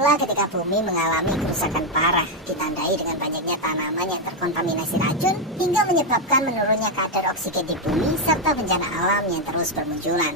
bermula ketika bumi mengalami kerusakan parah, ditandai dengan banyaknya tanaman yang terkontaminasi racun hingga menyebabkan menurunnya kadar oksigen di bumi serta bencana alam yang terus bermunculan.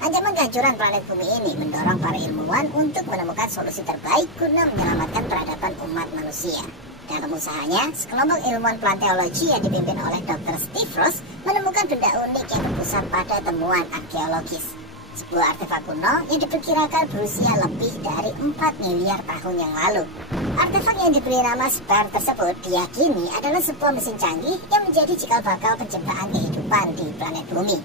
Ancaman kehancuran planet bumi ini mendorong para ilmuwan untuk menemukan solusi terbaik guna menyelamatkan peradaban umat manusia. Dalam usahanya, sekelompok ilmuwan planetologi yang dipimpin oleh Dr. Steve Ross menemukan benda unik yang berpusat pada temuan arkeologis. Sebuah artefak kuno yang diperkirakan berusia lebih dari 4 miliar tahun yang lalu. Artefak yang diberi nama Spare tersebut diyakini adalah sebuah mesin canggih yang menjadi cikal bakal penciptaan kehidupan di planet bumi.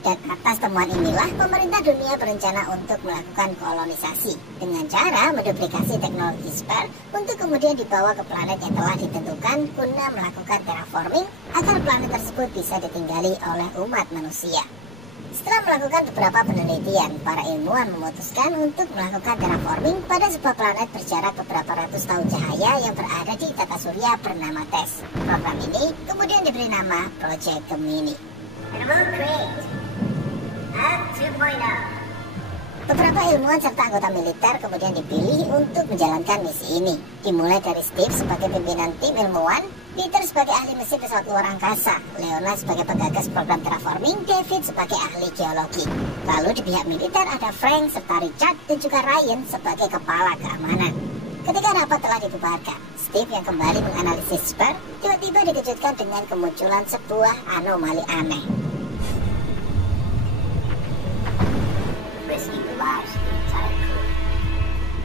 Dan atas temuan inilah pemerintah dunia berencana untuk melakukan kolonisasi dengan cara menduplikasi teknologi Spare untuk kemudian dibawa ke planet yang telah ditentukan guna melakukan terraforming agar planet tersebut bisa ditinggali oleh umat manusia. Setelah melakukan beberapa penelitian, para ilmuwan memutuskan untuk melakukan terraforming pada sebuah planet berjarak beberapa ratus tahun cahaya yang berada di tata surya bernama TESS. Program ini kemudian diberi nama Project Gemini. Beberapa ilmuwan serta anggota militer kemudian dipilih untuk menjalankan misi ini. Dimulai dari Steve sebagai pimpinan tim ilmuwan, Peter sebagai ahli mesin pesawat luar angkasa, Leonard sebagai penggagas program terraforming, David sebagai ahli geologi. Lalu di pihak militer ada Frank serta Richard dan juga Ryan sebagai kepala keamanan. Ketika rapat telah dibubarkan, Steve yang kembali menganalisis Spare tiba-tiba dikejutkan dengan kemunculan sebuah anomali aneh.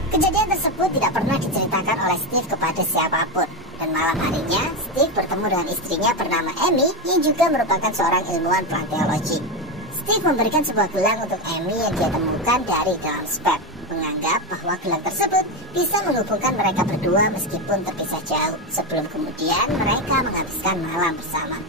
Kejadian tersebut tidak pernah diceritakan oleh Steve kepada siapapun. Dan malam harinya, Steve bertemu dengan istrinya bernama Amy yang juga merupakan seorang ilmuwan planetologi. Steve memberikan sebuah gelang untuk Amy yang dia temukan dari dalam Spare, menganggap bahwa gelang tersebut bisa menghubungkan mereka berdua meskipun terpisah jauh, sebelum kemudian mereka menghabiskan malam bersama.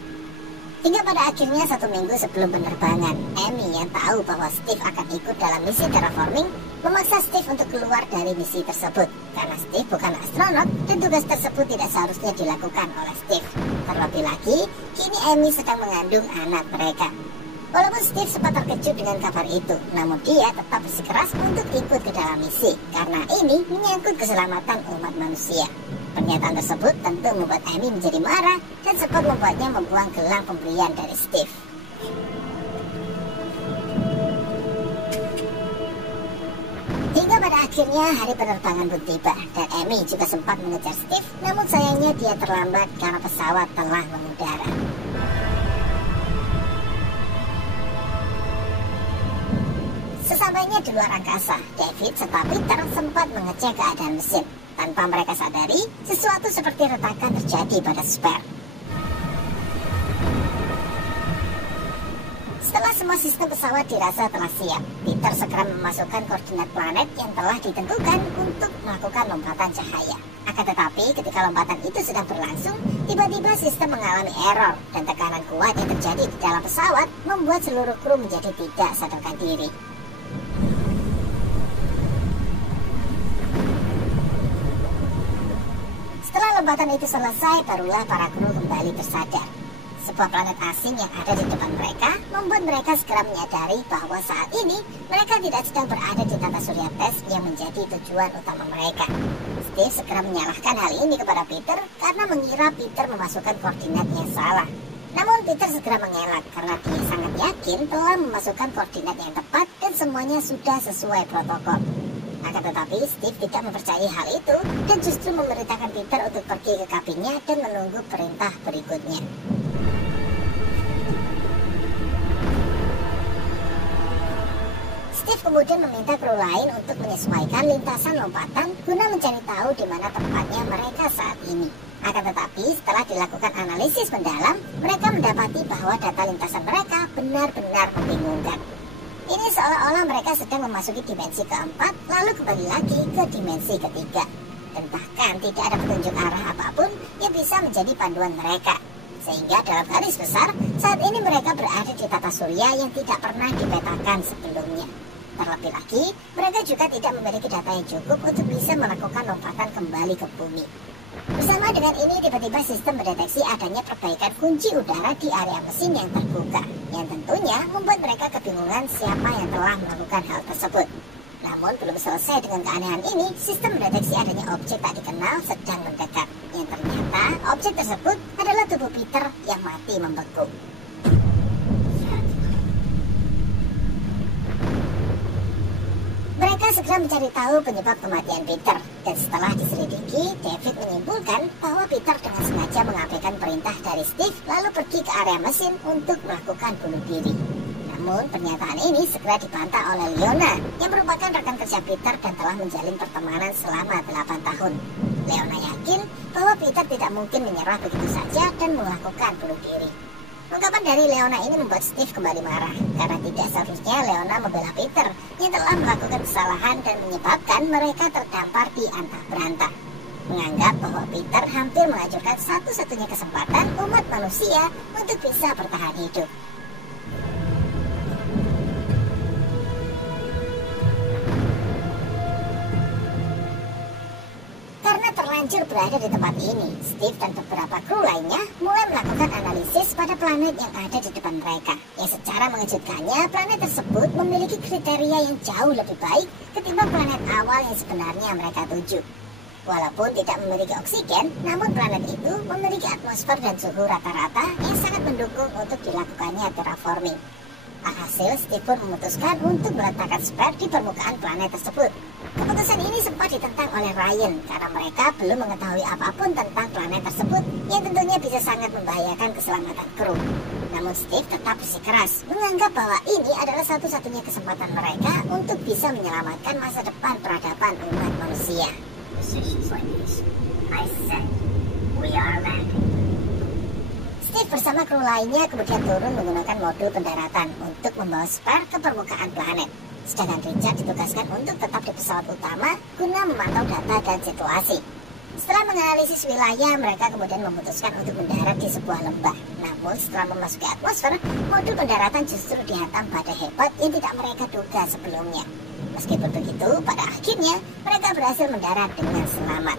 Hingga pada akhirnya 1 minggu sebelum penerbangan, Amy yang tahu bahwa Steve akan ikut dalam misi terraforming memaksa Steve untuk keluar dari misi tersebut karena Steve bukan astronot dan tugas tersebut tidak seharusnya dilakukan oleh Steve. Terlebih lagi, kini Amy sedang mengandung anak mereka. Walaupun Steve sempat terkejut dengan kabar itu, namun dia tetap bersikeras untuk ikut ke dalam misi karena ini menyangkut keselamatan umat manusia. Pernyataan tersebut tentu membuat Amy menjadi marah dan sempat membuatnya membuang gelang pemberian dari Steve. Hingga pada akhirnya hari penerbangan pun tiba dan Amy juga sempat mengejar Steve, namun sayangnya dia terlambat karena pesawat telah mengudara. Sesampainya di luar angkasa, David serta Peter sempat mengecek keadaan mesin. Tanpa mereka sadari, sesuatu seperti retakan terjadi pada Spare. Setelah semua sistem pesawat dirasa telah siap, Peter segera memasukkan koordinat planet yang telah ditentukan untuk melakukan lompatan cahaya. Akan tetapi, ketika lompatan itu sedang berlangsung, tiba-tiba sistem mengalami error dan tekanan kuat yang terjadi di dalam pesawat membuat seluruh kru menjadi tidak sadarkan diri. Setelah lompatan itu selesai, barulah para kru kembali tersadar. Sebuah planet asing yang ada di depan mereka membuat mereka segera menyadari bahwa saat ini mereka tidak sedang berada di tata surya TESS yang menjadi tujuan utama mereka. Steve segera menyalahkan hal ini kepada Peter karena mengira Peter memasukkan koordinat yang salah. Namun Peter segera mengelak karena dia sangat yakin telah memasukkan koordinat yang tepat dan semuanya sudah sesuai protokol. Akan tetapi Steve tidak mempercayai hal itu dan justru memerintahkan Peter untuk pergi ke kabinnya dan menunggu perintah berikutnya. Steve kemudian meminta kru lain untuk menyesuaikan lintasan lompatan guna mencari tahu di mana tempatnya mereka saat ini. Akan tetapi setelah dilakukan analisis mendalam, mereka mendapati bahwa data lintasan mereka benar-benar membingungkan. Ini seolah-olah mereka sedang memasuki dimensi keempat, lalu kembali lagi ke dimensi ketiga. Dan bahkan tidak ada petunjuk arah apapun yang bisa menjadi panduan mereka. Sehingga dalam garis besar, saat ini mereka berada di tata surya yang tidak pernah dipetakan sebelumnya. Terlebih lagi, mereka juga tidak memiliki data yang cukup untuk bisa melakukan lompatan kembali ke bumi. Bersama dengan ini, tiba-tiba sistem mendeteksi adanya perbaikan kunci udara di area mesin yang terbuka, yang tentunya membuat mereka kebingungan siapa yang telah melakukan hal tersebut. Namun belum selesai dengan keanehan ini, sistem mendeteksi adanya objek tak dikenal sedang mendekat. Yang ternyata objek tersebut adalah tubuh Peter yang mati membeku. Mereka segera mencari tahu penyebab kematian Peter, dan setelah diselidiki, David menyimpulkan bahwa Peter dengan sengaja mengabaikan perintah dari Steve lalu pergi ke area mesin untuk melakukan bunuh diri. Namun pernyataan ini segera dibantah oleh Leona yang merupakan rekan kerja Peter dan telah menjalin pertemanan selama 8 tahun. Leona yakin bahwa Peter tidak mungkin menyerah begitu saja dan melakukan bunuh diri. Ungkapan dari Leona ini membuat Steve kembali marah karena tidak seharusnya Leona membela Peter yang telah melakukan kesalahan dan menyebabkan mereka terdampar di antah berantah. Menganggap bahwa Peter hampir menghancurkan satu-satunya kesempatan umat manusia untuk bisa bertahan hidup. Karena terlanjur berada di tempat ini, Steve dan beberapa kru lainnya mulai melakukan analisis pada planet yang ada di depan mereka. Yang secara mengejutkannya, planet tersebut memiliki kriteria yang jauh lebih baik ketimbang planet awal yang sebenarnya mereka tuju. Walaupun tidak memiliki oksigen, namun planet itu memiliki atmosfer dan suhu rata-rata yang sangat mendukung untuk dilakukannya terraforming. Alhasil, Steve pun memutuskan untuk meletakkan spare di permukaan planet tersebut. Keputusan ini sempat ditentang oleh Ryan karena mereka belum mengetahui apapun tentang planet tersebut yang tentunya bisa sangat membahayakan keselamatan kru. Namun Steve tetap bersikeras, menganggap bahwa ini adalah satu-satunya kesempatan mereka untuk bisa menyelamatkan masa depan peradaban umat manusia. Steve bersama kru lainnya kemudian turun menggunakan modul pendaratan untuk membawa spare ke permukaan planet. Sedangkan Richard ditugaskan untuk tetap di pesawat utama guna memantau data dan situasi. Setelah menganalisis wilayah, mereka kemudian memutuskan untuk mendarat di sebuah lembah. Namun setelah memasuki atmosfer, modul pendaratan justru dihantam badai hebat yang tidak mereka duga sebelumnya. Meskipun begitu, pada akhirnya mereka berhasil mendarat dengan selamat.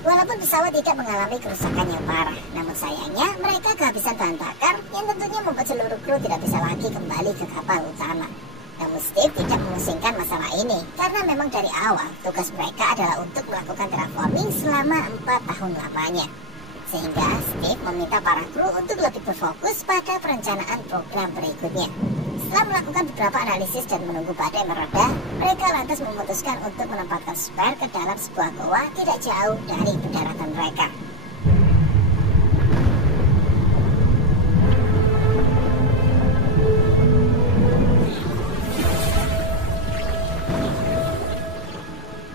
Walaupun pesawat tidak mengalami kerusakan yang parah, namun sayangnya mereka kehabisan bahan bakar yang tentunya membuat seluruh kru tidak bisa lagi kembali ke kapal utama. Namun Steve tidak memusingkan masalah ini, karena memang dari awal tugas mereka adalah untuk melakukan terraforming selama 4 tahun lamanya. Sehingga Steve meminta para kru untuk lebih berfokus pada perencanaan program berikutnya. Setelah melakukan beberapa analisis dan menunggu badai mereda, mereka lantas memutuskan untuk menempatkan spare ke dalam sebuah goa tidak jauh dari pendaratan mereka.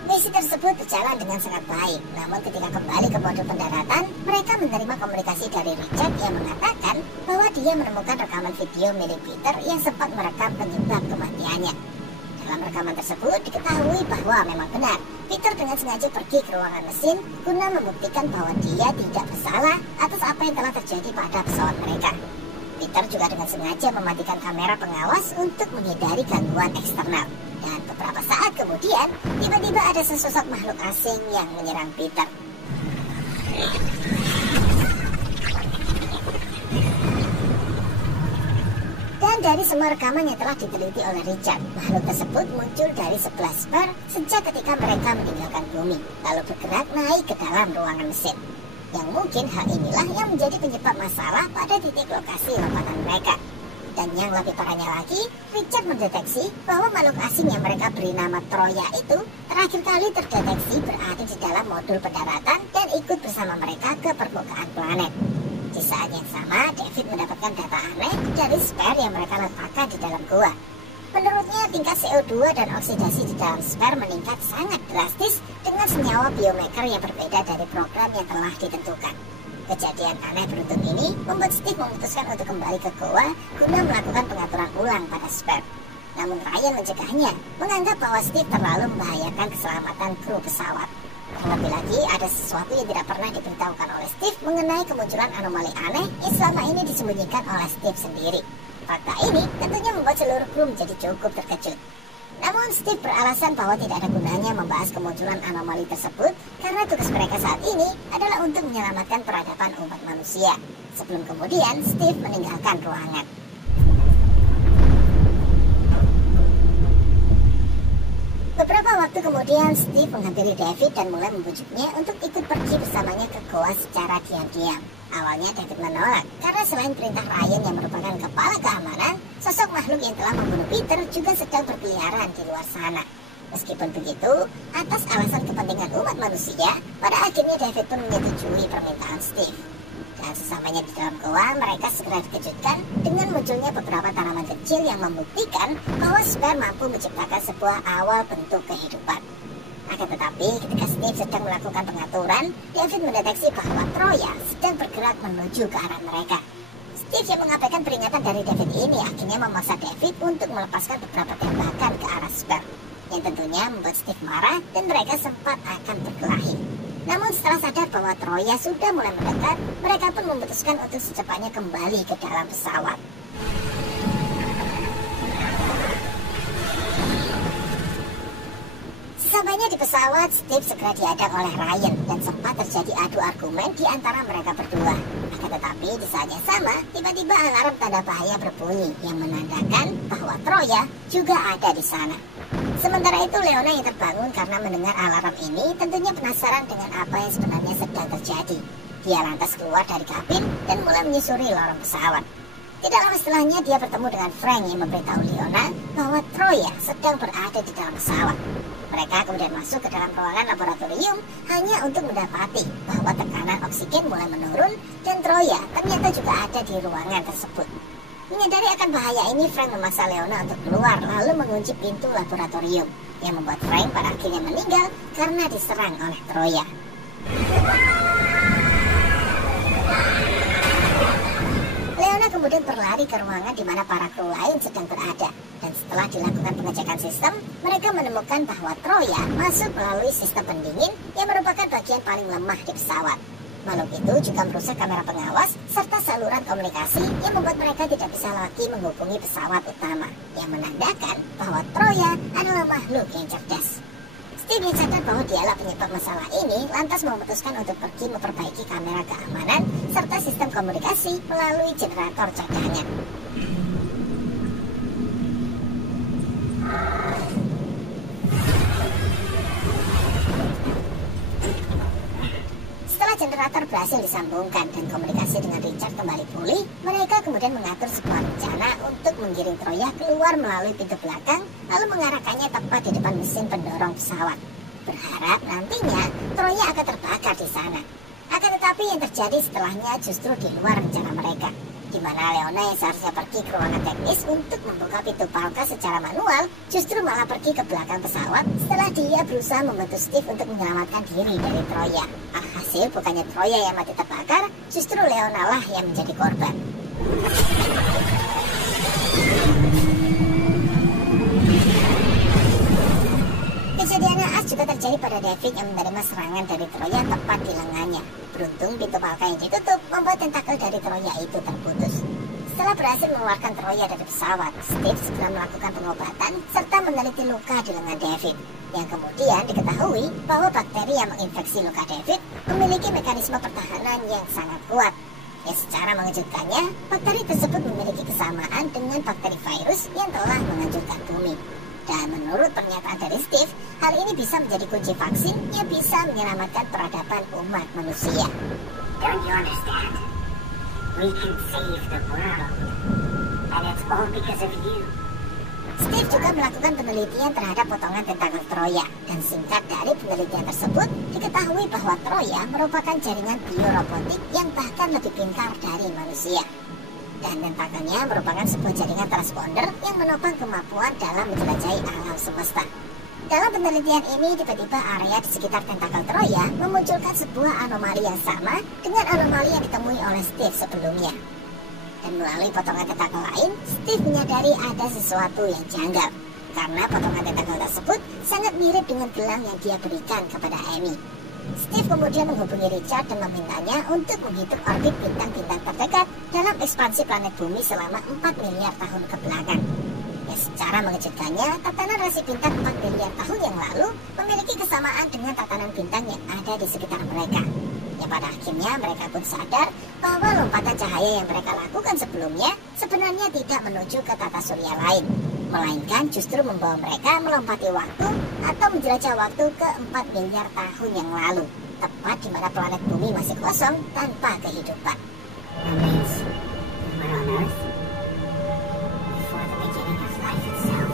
Misi tersebut berjalan dengan sangat baik, namun ketika kembali ke modul pendaratan, mereka menerima komunikasi dari Richard yang mengatakan bahwa dia menemukan rekaman video milik Peter yang sempat merekam penyebab kematiannya. Dalam rekaman tersebut diketahui bahwa memang benar, Peter dengan sengaja pergi ke ruangan mesin guna membuktikan bahwa dia tidak bersalah atas apa yang telah terjadi pada pesawat mereka. Peter juga dengan sengaja mematikan kamera pengawas untuk menghindari gangguan eksternal. Dan beberapa saat kemudian, tiba-tiba ada sesosok makhluk asing yang menyerang Peter. Dan dari semua rekaman yang telah diteliti oleh Richard, makhluk tersebut muncul dari sebelah spare sejak ketika mereka meninggalkan bumi, lalu bergerak naik ke dalam ruangan mesin. Yang mungkin hal inilah yang menjadi penyebab masalah pada titik lokasi lompatan mereka. Dan yang lebih parahnya lagi, Richard mendeteksi bahwa makhluk asing yang mereka beri nama Troya itu terakhir kali terdeteksi berada di dalam modul pendaratan dan ikut bersama mereka ke permukaan planet. Di saat yang sama, David mendapatkan data aneh dari spare yang mereka letakkan di dalam gua. Menurutnya, tingkat CO2 dan oksidasi di dalam spare meningkat sangat drastis dengan senyawa biomarker yang berbeda dari program yang telah ditentukan. Kejadian aneh beruntun ini membuat Steve memutuskan untuk kembali ke goa guna melakukan pengaturan ulang pada spare. Namun Ryan mencegahnya, menganggap bahwa Steve terlalu membahayakan keselamatan kru pesawat. Terlebih lagi, ada sesuatu yang tidak pernah diberitahukan oleh Steve mengenai kemunculan anomali aneh yang selama ini disembunyikan oleh Steve sendiri. Fakta ini tentunya membuat seluruh kru menjadi cukup terkejut. Namun Steve beralasan bahwa tidak ada gunanya membahas kemunculan anomali tersebut karena tugas mereka saat ini adalah untuk menyelamatkan peradaban umat manusia. Sebelum kemudian Steve meninggalkan ruangan. waktu kemudian, Steve menghampiri David dan mulai membujuknya untuk ikut pergi bersamanya ke goa secara diam-diam. Awalnya David menolak, karena selain perintah Ryan yang merupakan kepala keamanan, sosok makhluk yang telah membunuh Peter juga sedang berkeliaran di luar sana. Meskipun begitu, atas alasan kepentingan umat manusia, pada akhirnya David pun menyetujui permintaan Steve. Dan sesampainya di dalam goa, mereka segera dikejutkan dengan munculnya beberapa tanaman kecil yang membuktikan bahwa Spare mampu menciptakan sebuah awal bentuk kehidupan. Akan tetapi, ketika Steve sedang melakukan pengaturan, David mendeteksi bahwa Troya sedang bergerak menuju ke arah mereka. Steve yang mengabaikan peringatan dari David ini akhirnya memaksa David untuk melepaskan beberapa tembakan ke arah Spare, yang tentunya membuat Steve marah dan mereka sempat akan berkelahi. Namun setelah sadar bahwa Troya sudah mulai mendekat, mereka pun memutuskan untuk secepatnya kembali ke dalam pesawat. Sesampainya di pesawat, Steve segera dihadang oleh Ryan dan sempat terjadi adu argumen di antara mereka berdua. Akan tetapi di saat yang sama, tiba-tiba alarm tanda bahaya berbunyi yang menandakan bahwa Troya juga ada di sana. Sementara itu Leona yang terbangun karena mendengar alarm ini tentunya penasaran dengan apa yang sebenarnya sedang terjadi. Dia lantas keluar dari kabin dan mulai menyusuri lorong pesawat. Tidak lama setelahnya dia bertemu dengan Frank yang memberitahu Leona bahwa Troya sedang berada di dalam pesawat. Mereka kemudian masuk ke dalam ruangan laboratorium hanya untuk mendapati bahwa tekanan oksigen mulai menurun dan Troya ternyata juga ada di ruangan tersebut. Menyadari akan bahaya ini, Frank memaksa Leona untuk keluar lalu mengunci pintu laboratorium, yang membuat Frank pada akhirnya meninggal karena diserang oleh Troya. Leona kemudian berlari ke ruangan di mana para kru lain sedang berada, dan setelah dilakukan pengecekan sistem, mereka menemukan bahwa Troya masuk melalui sistem pendingin yang merupakan bagian paling lemah di pesawat. Makhluk itu juga merusak kamera pengawas serta saluran komunikasi yang membuat mereka tidak bisa lagi menghubungi pesawat utama, yang menandakan bahwa Troya adalah makhluk yang cerdas. Steve yang sadar bahwa dialah penyebab masalah ini lantas memutuskan untuk pergi memperbaiki kamera keamanan serta sistem komunikasi melalui generator cadangan. Generator berhasil disambungkan dan komunikasi dengan Richard kembali pulih, mereka kemudian mengatur sebuah rencana untuk menggiring Troya keluar melalui pintu belakang lalu mengarahkannya tepat di depan mesin pendorong pesawat. Berharap nantinya Troya akan terbakar di sana. Akan tetapi yang terjadi setelahnya justru di luar rencana mereka, di mana Leona yang seharusnya pergi ke ruangan teknis untuk membuka pintu palka secara manual justru malah pergi ke belakang pesawat setelah dia berusaha membantu Steve untuk menyelamatkan diri dari Troya. Alhasil bukannya Troya yang mati terbakar, justru Leona lah yang menjadi korban. Kejadian naas juga terjadi pada David yang menerima serangan dari Troya tepat di lengannya. Beruntung pintu palka yang ditutup membuat tentakel dari Troya itu terputus. Setelah berhasil mengeluarkan Troya dari pesawat, Steve segera melakukan pengobatan serta meneliti luka di lengan David, yang kemudian diketahui bahwa bakteri yang menginfeksi luka David memiliki mekanisme pertahanan yang sangat kuat. Yang secara mengejutkannya, bakteri tersebut memiliki kesamaan dengan bakteri virus yang telah menghancurkan bumi. Dan menurut pernyataan dari Steve, hal ini bisa menjadi kunci vaksin yang bisa menyelamatkan peradaban umat manusia. Don't you understand? We can save the world. And it's all because of you. Steve juga melakukan penelitian terhadap potongan tentakel Troya, dan singkat dari penelitian tersebut diketahui bahwa Troya merupakan jaringan biorobotik yang bahkan lebih pintar dari manusia. Dan tentakelnya merupakan sebuah jaringan transponder yang menopang kemampuan dalam menjelajahi alam semesta. Dalam penelitian ini, tiba-tiba area di sekitar tentakel Troya memunculkan sebuah anomali yang sama dengan anomali yang ditemui oleh Steve sebelumnya. Dan melalui potongan tentakel lain, Steve menyadari ada sesuatu yang janggal, karena potongan tentakel tersebut sangat mirip dengan gelang yang dia berikan kepada Amy. Steve kemudian menghubungi Richard dan memintanya untuk menghitung orbit bintang-bintang terdekat dalam ekspansi planet bumi selama 4 miliar tahun ke belakang. Yang secara mengejutkannya, tatanan rasi bintang 4 miliar tahun yang lalu memiliki kesamaan dengan tatanan bintang yang ada di sekitar mereka. Yang pada akhirnya mereka pun sadar bahwa lompatan cahaya yang mereka lakukan sebelumnya sebenarnya tidak menuju ke tata surya lain. melainkan justru membawa mereka melompati waktu atau menjelajah waktu ke 4 miliar tahun yang lalu, tepat di mana planet bumi masih kosong tanpa kehidupan. That means we're on Earth before the beginning of life itself.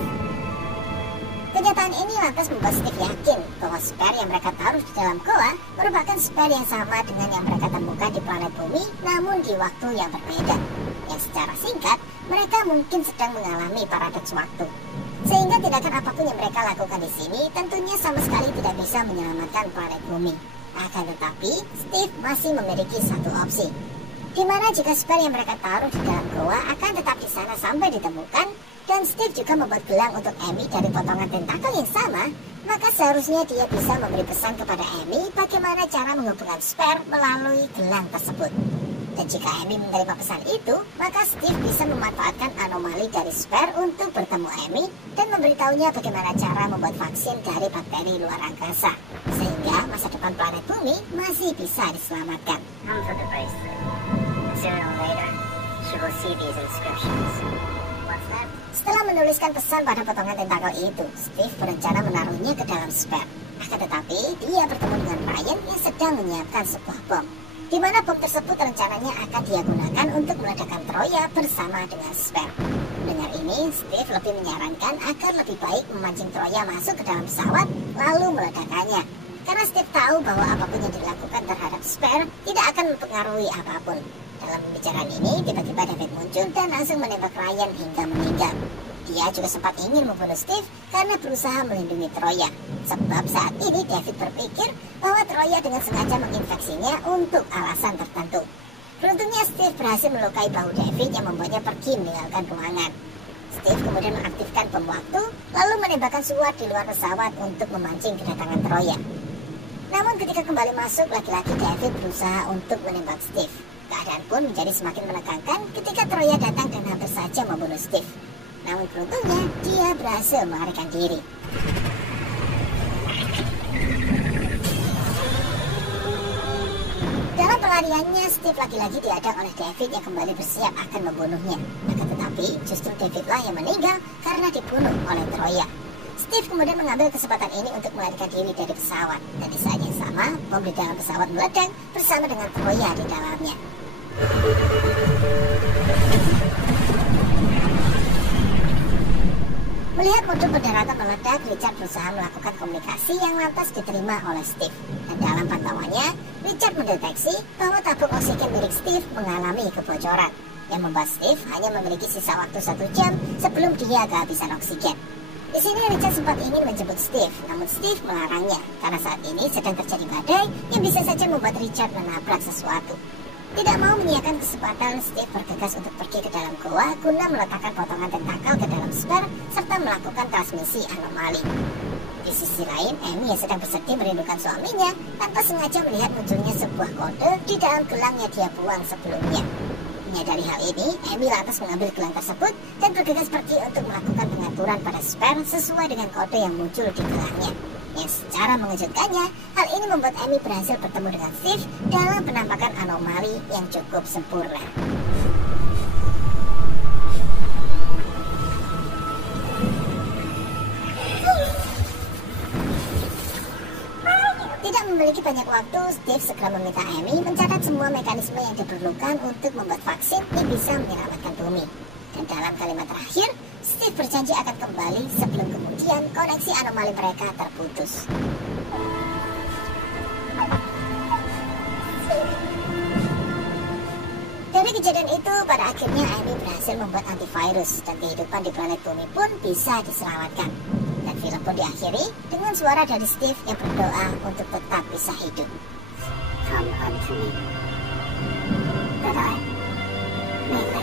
Kenyataan ini lantas membuat Steve yakin bahwa spare yang mereka taruh di dalam goa merupakan spare yang sama dengan yang mereka temukan di planet bumi, namun di waktu yang berbeda. Yang secara singkat, mereka mungkin sedang mengalami paradoks waktu. Sehingga tindakan apapun yang mereka lakukan di sini tentunya sama sekali tidak bisa menyelamatkan planet bumi. Akan tetapi, Steve masih memiliki satu opsi, di mana jika spare yang mereka taruh di dalam goa akan tetap di sana sampai ditemukan, dan Steve juga membuat gelang untuk Amy dari potongan tentakel yang sama, maka seharusnya dia bisa memberi pesan kepada Amy bagaimana cara menghubungkan spare melalui gelang tersebut. Dan jika Amy menerima pesan itu, maka Steve bisa memanfaatkan anomali dari spare untuk bertemu Amy dan memberitahunya bagaimana cara membuat vaksin dari bakteri luar angkasa, sehingga masa depan planet bumi masih bisa diselamatkan. I'm for the bracelet. Sooner or later, she will see these inscriptions. What's that? Setelah menuliskan pesan pada potongan tentakel itu, Steve berencana menaruhnya ke dalam spare. Akan tetapi, dia bertemu dengan Ryan yang sedang menyiapkan sebuah bom, di mana bom tersebut rencananya akan dia gunakan untuk meledakkan Troya bersama dengan spare. Mendengar ini, Steve lebih menyarankan agar lebih baik memancing Troya masuk ke dalam pesawat lalu meledakkannya. Karena Steve tahu bahwa apapun yang dilakukan terhadap spare tidak akan mempengaruhi apapun. Dalam pembicaraan ini, tiba-tiba David muncul dan langsung menembak Ryan hingga meninggal. Dia juga sempat ingin membunuh Steve karena berusaha melindungi Troya. Sebab saat ini David berpikir bahwa Troya dengan sengaja menginfeksinya untuk alasan tertentu. Beruntungnya Steve berhasil melukai bahu David yang membuatnya pergi meninggalkan ruangan. Steve kemudian mengaktifkan bom waktu, lalu menembakkan SWAT di luar pesawat untuk memancing kedatangan Troya. Namun ketika kembali masuk, laki-laki David berusaha untuk menembak Steve. Keadaan pun menjadi semakin menegangkan ketika Troya datang dan hampir saja membunuh Steve. Namun beruntungnya, dia berhasil melarikan diri. Dalam pelariannya, Steve lagi-lagi diadang oleh David yang kembali bersiap akan membunuhnya. Akan tetapi, justru Davidlah yang meninggal karena dibunuh oleh Troya. Steve kemudian mengambil kesempatan ini untuk melarikan diri dari pesawat. Dan di saat yang sama, bom di dalam pesawat meledak bersama dengan Troya di dalamnya. Melihat mobil pendaratan meledak, Richard berusaha melakukan komunikasi yang lantas diterima oleh Steve. Dan dalam pantauannya, Richard mendeteksi bahwa tabung oksigen milik Steve mengalami kebocoran, yang membuat Steve hanya memiliki sisa waktu 1 jam sebelum dia kehabisan oksigen. Di sini Richard sempat ingin menjemput Steve, namun Steve melarangnya karena saat ini sedang terjadi badai yang bisa saja membuat Richard menabrak sesuatu. Tidak mau menyiapkan kesempatan, Steve bergegas untuk pergi ke dalam goa guna meletakkan potongan tentakel ke dalam spare serta melakukan transmisi anomali. Di sisi lain, Amy yang sedang bersedih merindukan suaminya tanpa sengaja melihat munculnya sebuah kode di dalam gelang yang dia buang sebelumnya. Menyadari hal ini, Amy lantas mengambil gelang tersebut dan bergegas pergi untuk melakukan pengaturan pada spare sesuai dengan kode yang muncul di gelangnya. Yang secara mengejutkannya, hal ini membuat Amy berhasil bertemu dengan Steve dalam penampakan anomali yang cukup sempurna. Tidak memiliki banyak waktu, Steve segera meminta Amy mencatat semua mekanisme yang diperlukan untuk membuat vaksin yang bisa menyelamatkan bumi. Dan dalam kalimat terakhir, Steve berjanji akan kembali sebelum kemudian koneksi anomali mereka terputus. Dari kejadian itu, pada akhirnya Amy berhasil membuat antivirus dan kehidupan di planet bumi pun bisa diselamatkan. Dan film pun diakhiri dengan suara dari Steve yang berdoa untuk tetap bisa hidup. Come unto me, that I may live.